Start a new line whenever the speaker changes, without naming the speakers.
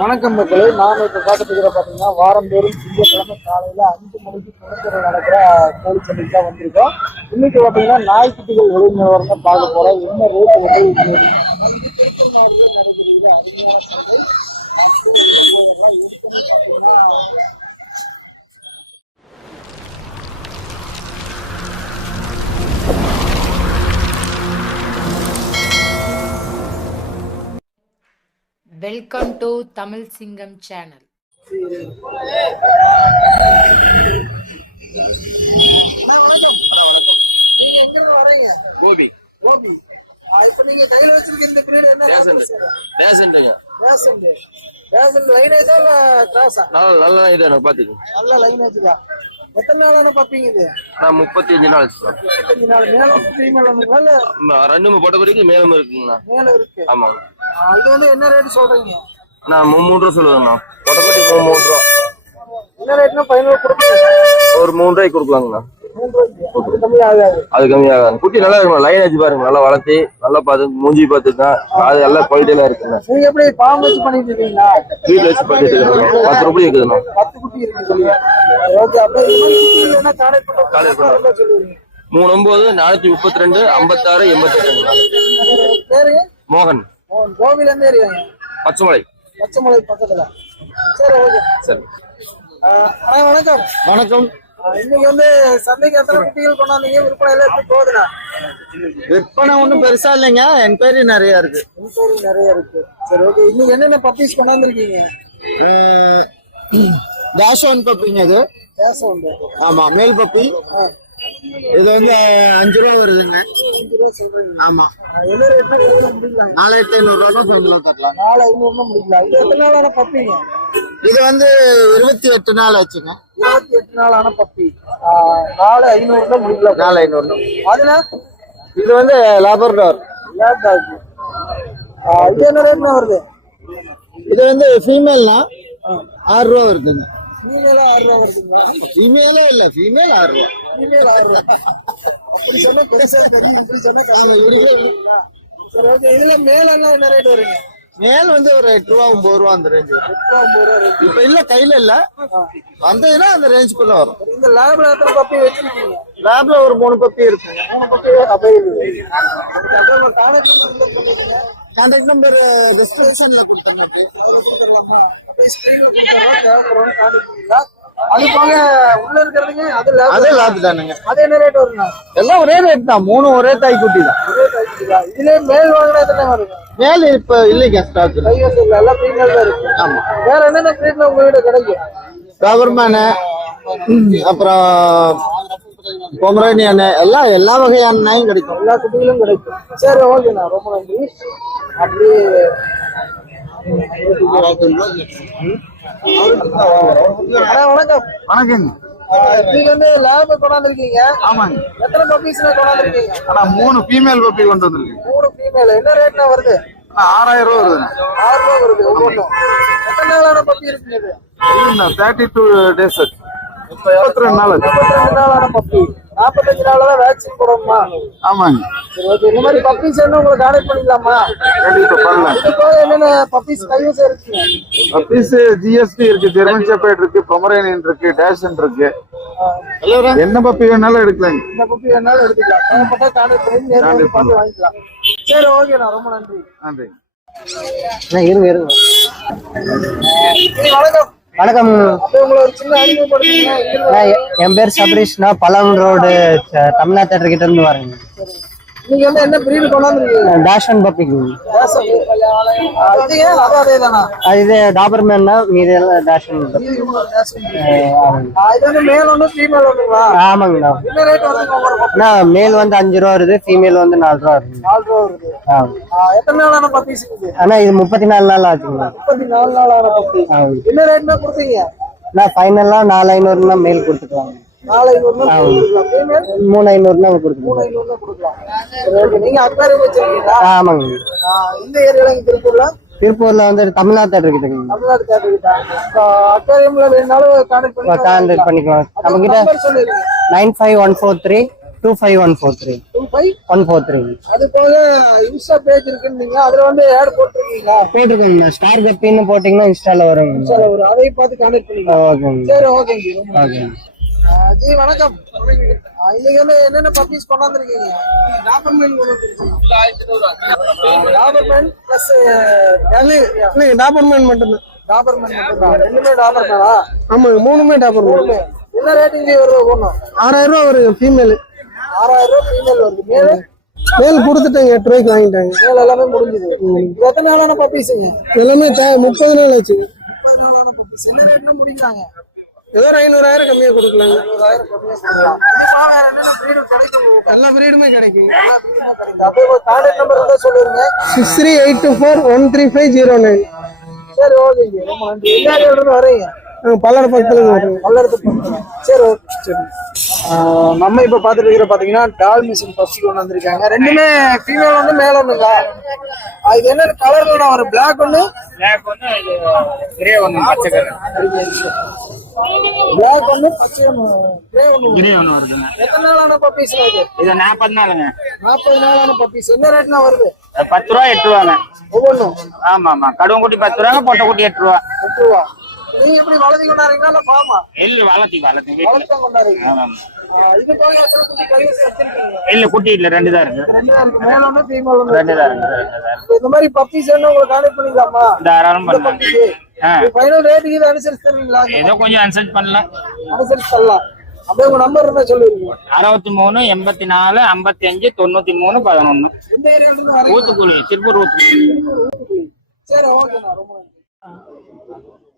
வணக்கம் மக்களே நாம இப்ப பார்த்துட்டு இருக்கிற பாத்தீங்கன்னா வாரந்தோறும் திங்கட்கிழமை காலையில அஞ்சு மணிக்கு குளத்தூர் நடக்கிற கோழி சந்தைக்கு தான் வந்திருக்கோம். இன்னைக்கு பாத்தீங்கன்னா நாய்க்குட்டிகள் விலை நிலவரம் தான் பார்க்க போறோம். என்ன ரேட் வந்து
ஆச்சு சார்.
முப்பத்தஞ்சு நாள். மேல ஃபீமேல் வந்துங்களா? இல்ல?
ம- ரெண்டு மூணு பொட்டை குடிக்கு மேலும் இருக்குங்கண்ணா.
மேல இருக்கு.
ஆமாங்க.
இது வந்து என்ன ரேட் சொல்றீங்க?
நான் மூணு ரூபா சொல்லுவேங்கண்ணா. பொட்டை குட்டி மூணு மூணு ரூபா.
என்ன ரேட்னா பதினோரு கொடுப்பீங்க.
ஒரு மூணு ரூபாய்க்கு கொடுக்கலாங்கண்ணா.
அது கம்மி ஆகாது.
அது கம்மியாகாது குட்டி நல்லா இருக்குண்ணா லைன் வச்சு பாருங்க நல்லா வளர்த்தி நல்லா பார்த்து மூஞ்சி பார்த்துக்கேன் அது எல்லாம் குவாலிட்டியில இருக்குண்ணா.
நீங்க எப்படி பாம்பு வச்சு பண்ணிட்டு இருக்கீங்களா?
வீட்டில் வச்சு பண்ணிட்டு இருக்கிறோம். பத்து ரூபாய் இருக்குதுண்ணா.
பத்து குட்டி இருக்குது
மூணு ஒன்பது நானூத்தி முப்பத்தி ரெண்டு ஐம்பத்தாறு
பேரு?
மோகன்
மோகன். கோவில இருந்து ஏரியாங்க
பச்சைமலை.
பச்சைமலை பக்கத்துல. சரி ஓகே.
சரி.
அண்ணா வணக்கம்.
வணக்கம்.
இன்னைக்கு வந்து சந்தைக்கு எத்தனை குட்டிகள் கொண்டாந்தீங்க? விற்பனை எல்லாம் எப்படி போகுதுண்ணா?
விற்பனை ஒன்றும் பெருசா இல்லைங்க. என்கொயரி நிறைய இருக்கு.
இன்கொயரி நிறைய இருக்கு. சரி ஓகே. இன்னைக்கு என்னென்ன பப்பீஸ் கொண்டாந்துருக்கீங்க?
டேஷோன் பப்பிங்க இது.
பேச உண்டு
ஆமா மேல் பப்பி இது வந்து அஞ்சு ரூபா வருதுங்க.
அஞ்சு ரூபா சொல்றீங்க
ஆமா. நாலாயிரத்தி ஐநூறு ரூபா ஃபைனல் தரலாம்.
நாலு ஐநூறுனா முடிக்கலாம் இது எத்தனை நாளான பப்பிங்க
இது வந்து இருபத்தி எட்டு நாள் ஆச்சுங்க.
இருபத்தி எட்டு நாளான பப்பி நாலு ஐநூறுனா முடிக்கலாம்
நாலு ஐநூறு
அதுனா
இது வந்து
ஆகுது ஆ, இது என்ன ரேட்னா வருது
இது வந்து ஃபீமேல்னா ஆறு ரூபா வருதுங்க.
ஃபீமேலா ஆறு ரூபா வருதுங்களா?
ஃபீமேலே இல்ல ஃபீமேல் ஆறு ரூபா.
அப்படி சொன்னா பெருசா தெரியும் இப்படி சொன்னா. சரி ஓகே இதுல மேல என்ன என்ன ரேட் வருங்க?
மேல் வந்து ஒரு எட்டு ரூபா ஒன்பது ரூபா அந்த ரேஞ்சு இப்ப இல்ல கையில இல்ல. வந்ததுன்னா அந்த ரேஞ்சுக்குள்ள வரும்.
இந்த லேப்ல எத்தனை பப்பி வச்சிருக்கீங்க?
லேப்ல ஒரு மூணு பப்பி இருக்குங்க
மூணு பப்பி கான்டாக்ட் நம்பர்
டிஸ்கிரிப்ஷன்ல கொடுத்தாங்க
அது போக உள்ள இருக்கிறதுங்க அது லேப்
அதே லேப் தானுங்க.
அது என்ன ரேட் வருங்க?
எல்லாம் ஒரே ரேட் தான். மூணு ஒரே தாய் குட்டி தான்
இதுல மேல் வாங்கினா எத்தனை வருங்க?
மேல இப்ப இல்லைங்க ஸ்டாக்
இல்ல எல்லாம் ஃபீமேல் தான் இருக்கு.
ஆமா.
வேற என்னென்ன பிரீட்ல உங்க வீடு கிடைக்கும்?
கவர்மேனு அப்புறம் பொமரேனியன் எல்லாம் எல்லா வகையான நாயும் கிடைக்கும்.
எல்லா குட்டிகளும் கிடைக்கும். சரி ஓகேண்ணா. ரொம்ப நன்றி. அப்படி அண்ணா, வணக்கம்
வணக்கங்க.
நீங்க வந்து லேப் கொண்டாந்துருக்கீங்க.
ஆமாங்க.
எத்தனை பப்பீஸ் கொண்டாந்துருக்கீங்க?
ஆனா மூணு ஃபீமேல் பப்பி கொண்டு வந்திருக்கு
மூணு ஃபீமேல் என்ன ரேட்னா வருது?
ஆறாயிரம் ரூபா வருதுங்க
ஆறு ரூபா வருது. ஒவ்வொன்றும். எத்தனை நாளான பப்பி இருக்குங்க இது?
தேர்ட்டி டூ டேஸ் முப்பத்தி ரெண்டு நாள்
முப்பத்தி ரெண்டு நாளான பப்பி நாற்பத்தஞ்சு நாள்ல தான் வேக்சின் போடணுமா
ஆமாங்க
இந்த மாதிரி பப்பீஸ் என்ன உங்களுக்கு கான்டாக்ட் பண்ணிக்கலாமா?
கண்டிப்பா பண்ணலாம்
என்னென்ன பப்பீஸ் கைவசம் இருக்குங்க
பப்பீஸ் ஜிஎஸ்டி இருக்கு ஜெர்மன் செப்பேட் இருக்கு பொமரேனியன் இருக்கு டேஷன் இருக்கு. என்ன பப்பி வேணாலும் எடுக்கலாங்க.
இந்த பப்பி வேணாலும் எடுத்துக்கலாம். தேவைப்பட்டா கான்டாக்ட் பண்ணி நேரில் வந்து பார்த்து வாங்கிக்கலாம். சரி ஓகேண்ணா ரொம்ப நன்றி.
நன்றி.
இருங்க இருங்க
வணக்கம்.
வணக்கம். என் பேர் சபரீஷ் நான் பழம் ரோடு தமிழ்நாடு தேட்டர் கிட்ட இருந்து வரேங்க
நீங்க வந்து என்ன பிரீடு கொண்டாந்துருக்கீங்க
டேஷன் பப்பிங்க
இது
டாபர்மேன் தான்? மீதி எல்லாம் டேஷன் ஆமாங்கண்ணா அண்ணா மேல் வந்து அஞ்சு ரூபா வருது ஃபீமேல் வந்து நாலு ரூபா வருது
நாலு ரூபா வருது.
ஆ
ஆ, எத்தனை நாளான பப்பீஸ் இருக்குது
அண்ணா இது முப்பத்தி நாலு நாள் ஆச்சுங்கண்ணா
முப்பத்தி நாலு நாளான பப்பி
ஆ
என்ன ரேட்னா கொடுத்தீங்க?
நான் ஃபைனலாக நாலு ஐநூறுனா மேல்
கொடுக்கலாம் ஃபீமேல்
மூணு ஐநூறுனா
கொடுக்கலாம். நீங்க அக்வாரியம் வச்சிருக்கீங்களா?
ஆமாங்க.
இந்த ஏரியால திருப்பூர்ல?
திருப்பூர்ல வந்து தமிழ்நாடு தேட்டர் கிட்டங்க
தமிழ்நாடு தேட்டர்கிட்ட அக்வாரியம்ல வேணாலும் கான்டாக்ட் பண்ணி
கான்டாக்ட் பண்ணிக்கலாம். நம்ம கிட்ட nine five one four three two five one four three.
Two five?
One four three.
அது போக இன்ஸ்டா பேஜ் இருக்குன்னு அதுல வந்து ஆட் போட்டிருக்கீங்களா?
போட்டிருக்கோங்க. ஸ்டார் கப்பின்னு போட்டிங்கன்னா இன்ஸ்டால வரும்
சரி ஒரு அதையும் பார்த்து கான்டாக்ட் பண்ணிக்கலாம்.
ஓகேங்க.
சரி ஓகேங்க. ஜி வணக்கம். இன்னைக்கு வந்து என்னென்ன பப்பீஸ் கொண்டாந்துருக்கீங்க? டாபர்மேன் பிளஸ்
டாபர்மேன் மட்டும்தான்.
டாபர்மேன் மட்டும்தான். ரெண்டுமே டாபர்மேனா
ஆமாங்க மூணுமே டாபர்மேன்
என்ன ரேட்டிங் வருது ஒன்றும்
ஆறாயிரம் ரூபா வருங்க ஃபீமேல்
ஆறாயிரம் ரூபாய் ஃபீமேல் வருது. மேல?
மேல் கொடுத்துட்டாங்க எட்டு ரூபாய்க்கு வாங்கிட்டாங்க.
மேல எல்லாமே முடிஞ்சுது. எத்தனை நாளான பப்பீஸுங்க
எல்லாமே முப்பது நாள் ஆச்சு
என்ன ரேட்னா முடிக்கிறாங்க?
ஏதோ ஒரு ஐநூறாயிரம் கம்மியா கொடுக்கலாங்க எல்லா பிரீடுமே
சொல்லிருங்க
six three eight two four one three five zero nine
சரி ஓகேங்க ரொம்ப நன்றி எந்த ஏரியால இருந்து வரீங்க
பல்லட பக்கத்தில்
பல்லடத்து பக்கம் சரி ஓகே சரி. நம்ம இப்ப பாத்துட்டு இருக்கிற பாத்தீங்கன்னா டால் மிஷின் பஸ் கொண்டு வந்திருக்காங்க. ரெண்டுமே ஃபீமேல் ஒண்ணு மேல ஒண்ணுங்க ஆஹ் இது என்ன கலர்ல வரும். பிளாக் ஒண்ணு? பிளாக் ஒண்ணு பச்சை ஒண்ணு கிரே ஒண்ணு
கிரே ஒன்று வருதுங்க
எத்தனை நாளான பப்பீஸ் இது?
இது நாற்பது நாளுங்க.
நாற்பது நாளான பப்பீஸ் என்ன ரேட்னா வருது?
பத்து ரூபா எட்டு ரூபாங்க.
ஒவ்வொன்றும்?
ஆமா ஆமா கடுவன் குட்டி பத்து ரூபாங்க பொட்டை குட்டி எட்டு ரூபா.
எட்டு ரூபா. நீங்க எப்படி வளர்த்தி கொண்டாடுறீங்களா இல்ல பாமா
இல்ல வளர்த்தி வளர்த்தி.
வளர்த்தா கொண்டாடுறீங்க.
ஆமா
ஆஹ் இது போக எத்தனை குட்டி கழிவு வச்சிருக்கீங்க?
இல்ல குட்டி இல்ல ரெண்டு தான் இருக்கு.
ரெண்டு தான் இருக்கு. மேல ஒண்ணு ஃபீமேல் ஒண்ணு
ரெண்டு தான் இருக்கு ரெண்டு தான் இருக்கு.
இந்த மாதிரி பப்பீஸ் என்ன உங்களுக்கு கான்டெக்ட் பண்ணிக்கலாமா?
தாராளம் பண்ணலாங்க ஆ.
ஃபைனல் ரேட் இது அனுசரிச்சு தருவீங்களா?
ஏதோ கொஞ்சம் அன்செட் பண்ணலாம்.
அனுசரிச்சு தரலாம் அப்படியே உங்க நம்பர் இருந்தா சொல்லிருக்கீங்க
அறுபத்தி மூணு எண்பத்தி நாலு ஐம்பத்தி அஞ்சு தொண்ணூத்தி மூணு பதினொன்னு. ஊத்துக்குழி திருப்பூர் ஊத்துக்குழி.
சரி ஓகேண்ணா ரொம்ப நன்றி.
அஹ்